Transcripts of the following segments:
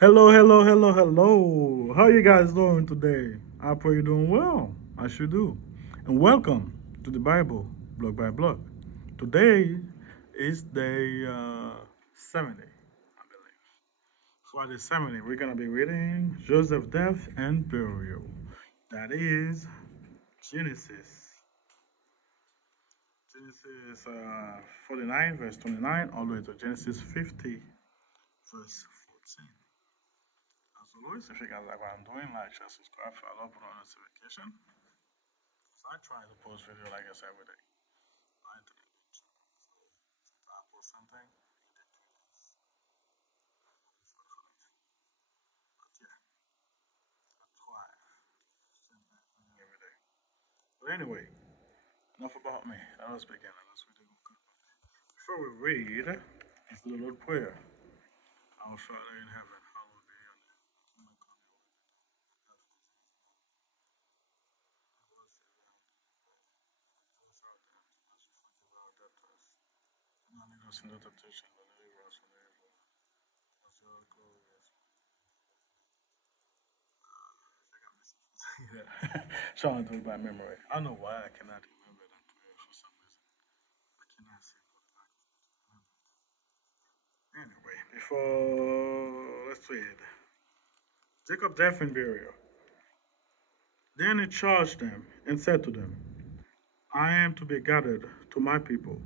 Hello, hello, hello, hello. How you guys doing today? I pray you're doing well. I sure do. And welcome to the Bible, block by block. Today is day 70, I believe. Friday 70, we're going to be reading Joseph's death and burial. That is Genesis. Genesis 49, verse 29, all the way to Genesis 50, verse 14. As always, if you guys like what I'm doing, like, share, subscribe, follow, put on notification. So I try to post video like this every day. I do. So sometimes I post something, it takes 3 days. But yeah, I try to send that thing every day. But anyway, enough about me. Let us begin. Let us read the good book. Before we read, let's do the Lord prayer. Our Father in heaven, hallowed be your name. Kingdom come, your will be done. As it is in heaven. Give us our daily bread. Forgive us our debts, as we forgive our debtors. Do not lead us into temptation, but deliver us from the evil one. As your glory is. I got myself. Yeah. Trying to do it by memory. I don't know why I cannot remember that prayer for some reason. I cannot say it for the life of me. Anyway, before let's read. Jacob death and burial. Then he charged them and said to them, I am to be gathered to my people.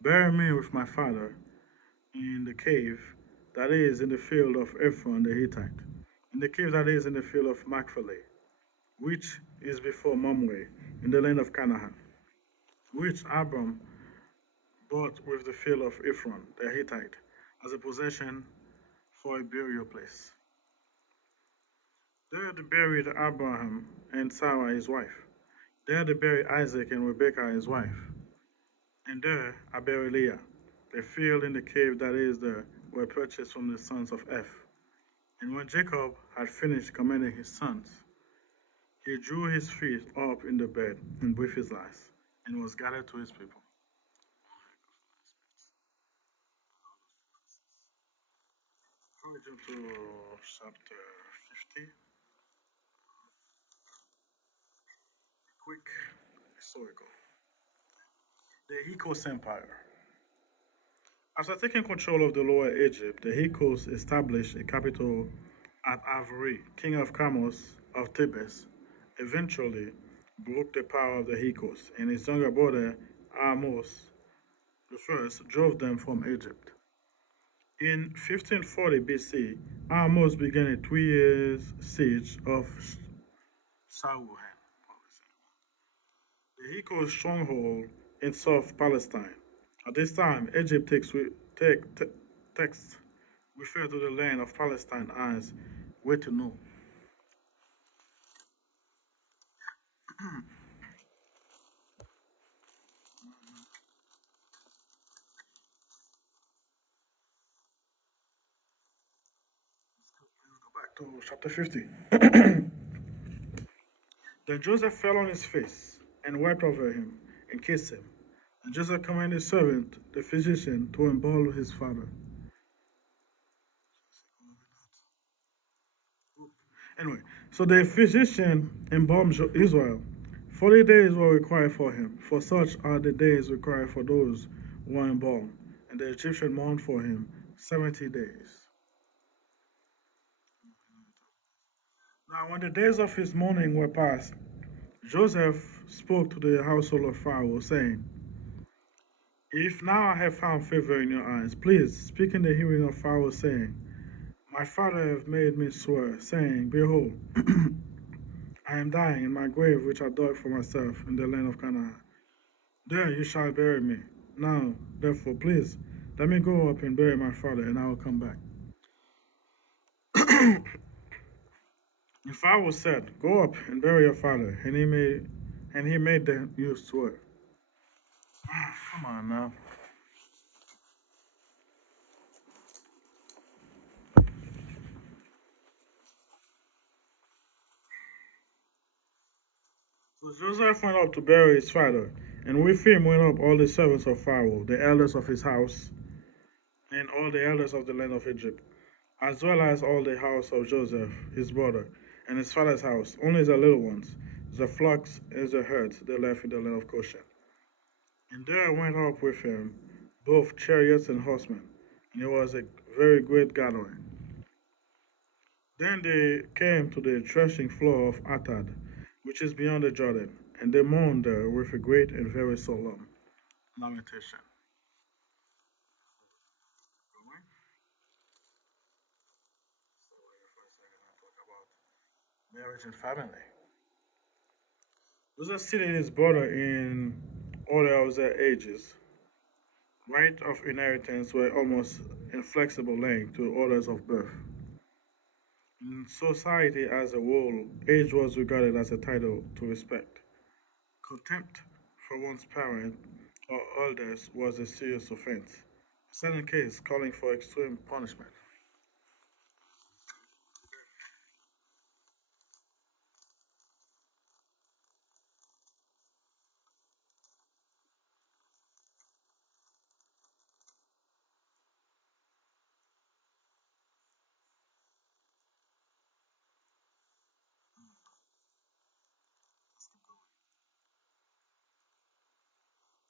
Bury me with my father in the cave that is in the field of Ephron the Hittite, in the cave that is in the field of Machpelah, which is before Mamre, in the land of Canaan, which Abram bought with the field of Ephron the Hittite as a possession for a burial place. There they buried Abraham and Sarah his wife. There they buried Isaac and Rebekah his wife. And there I buried Leah. The field in the cave that is there were purchased from the sons of Eph. And when Jacob had finished commanding his sons, he drew his feet up in the bed and breathed his last, and was gathered to his people. Before we jump to chapter 50, quick historical. The Hyksos Empire. After taking control of the Lower Egypt, the Hyksos established a capital at Avery, king of Chamos of Thebes. Eventually, broke the power of the Hyksos, and his younger brother Amos the first drove them from Egypt. In 1540 BC, Amos began a 3 years siege of Saruhan, the Hyksos stronghold in South Palestine. At this time, Egypt texts refer to the land of Palestine as Wetenu. Let's go back to chapter 50. Then Joseph fell on his face and wept over him and kissed him. And Joseph commanded his servant, the physician, to embalm his father. Anyway, so the physician embalmed Israel. 40 days were required for him, for such are the days required for those who are embalmed. And the Egyptian mourned for him 70 days. Now, when the days of his mourning were past, Joseph spoke to the household of Pharaoh, saying, If now I have found favor in your eyes, please speak in the hearing of Pharaoh, saying, My father hath made me swear, saying, Behold, I am dying in my grave which I dug for myself in the land of Canaan. There you shall bury me. Now, therefore, please, let me go up and bury my father, and I will come back. And Pharaoh said, Go up and bury your father, and he made the youth swear. Come on now. So Joseph went up to bury his father, and with him went up all the servants of Pharaoh, the elders of his house, and all the elders of the land of Egypt. as well as all the house of Joseph, his brother, and his father's house, only the little ones, the flocks and the herds they left in the land of Goshen. And there went up with him both chariots and horsemen, and it was a very great gathering. Then they came to the threshing floor of Atad, which is beyond the Jordan, and they mourned there with a great and very solemn lamentation. Marriage and family. Joseph seated his brother in order of their ages. Right of inheritance were almost inflexible linked to orders of birth. In society as a whole, age was regarded as a title to respect. Contempt for one's parent or elders was a serious offense, a certain case calling for extreme punishment.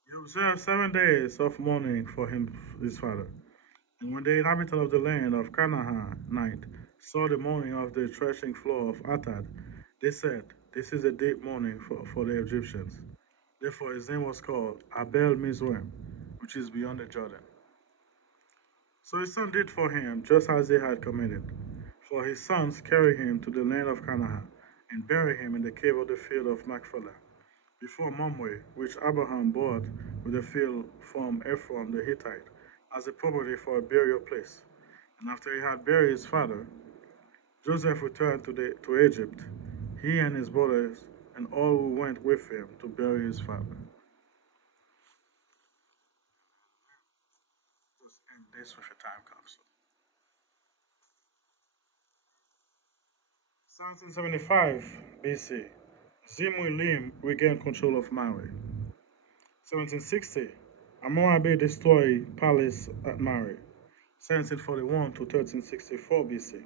He observed 7 days of mourning for him, his father. And when the inhabitants of the land of Canaanite saw the mourning of the threshing floor of Atad, they said, this is a deep mourning for the Egyptians. Therefore his name was called Abel Mizraim, which is beyond the Jordan. So his son did for him just as they had commanded. For his sons carried him to the land of Canaan and buried him in the cave of the field of Machpelah, before Mamre, which Abraham bought with the field from Ephron the Hittite, as a property for a burial place. And after he had buried his father, Joseph returned to Egypt, he and his brothers, and all who went with him to bury his father. Just end this with a time capsule. 1775 BC, Zimulim regained control of Mari. 1760, Hammurabi destroyed palace at Mari. 1741 to 1364 BC.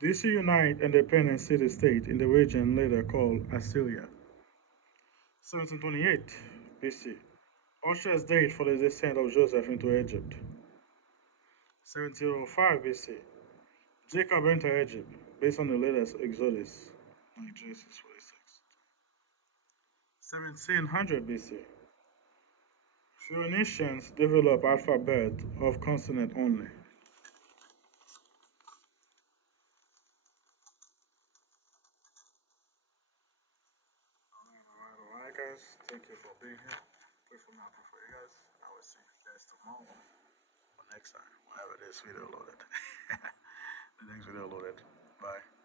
These unite independent city-state in the region later called Assyria. 1728 BC. Usher's date for the descent of Joseph into Egypt. 1705 BC. Jacob entered Egypt based on the latest Exodus, like Genesis 46. 1700 BC. Phoenicians developed alphabet of consonant only. Alright, guys. Thank you for being here. Pray for me, I pray for you guys. I will see you guys tomorrow or next time, whenever this video loaded. The next video loaded. Bye.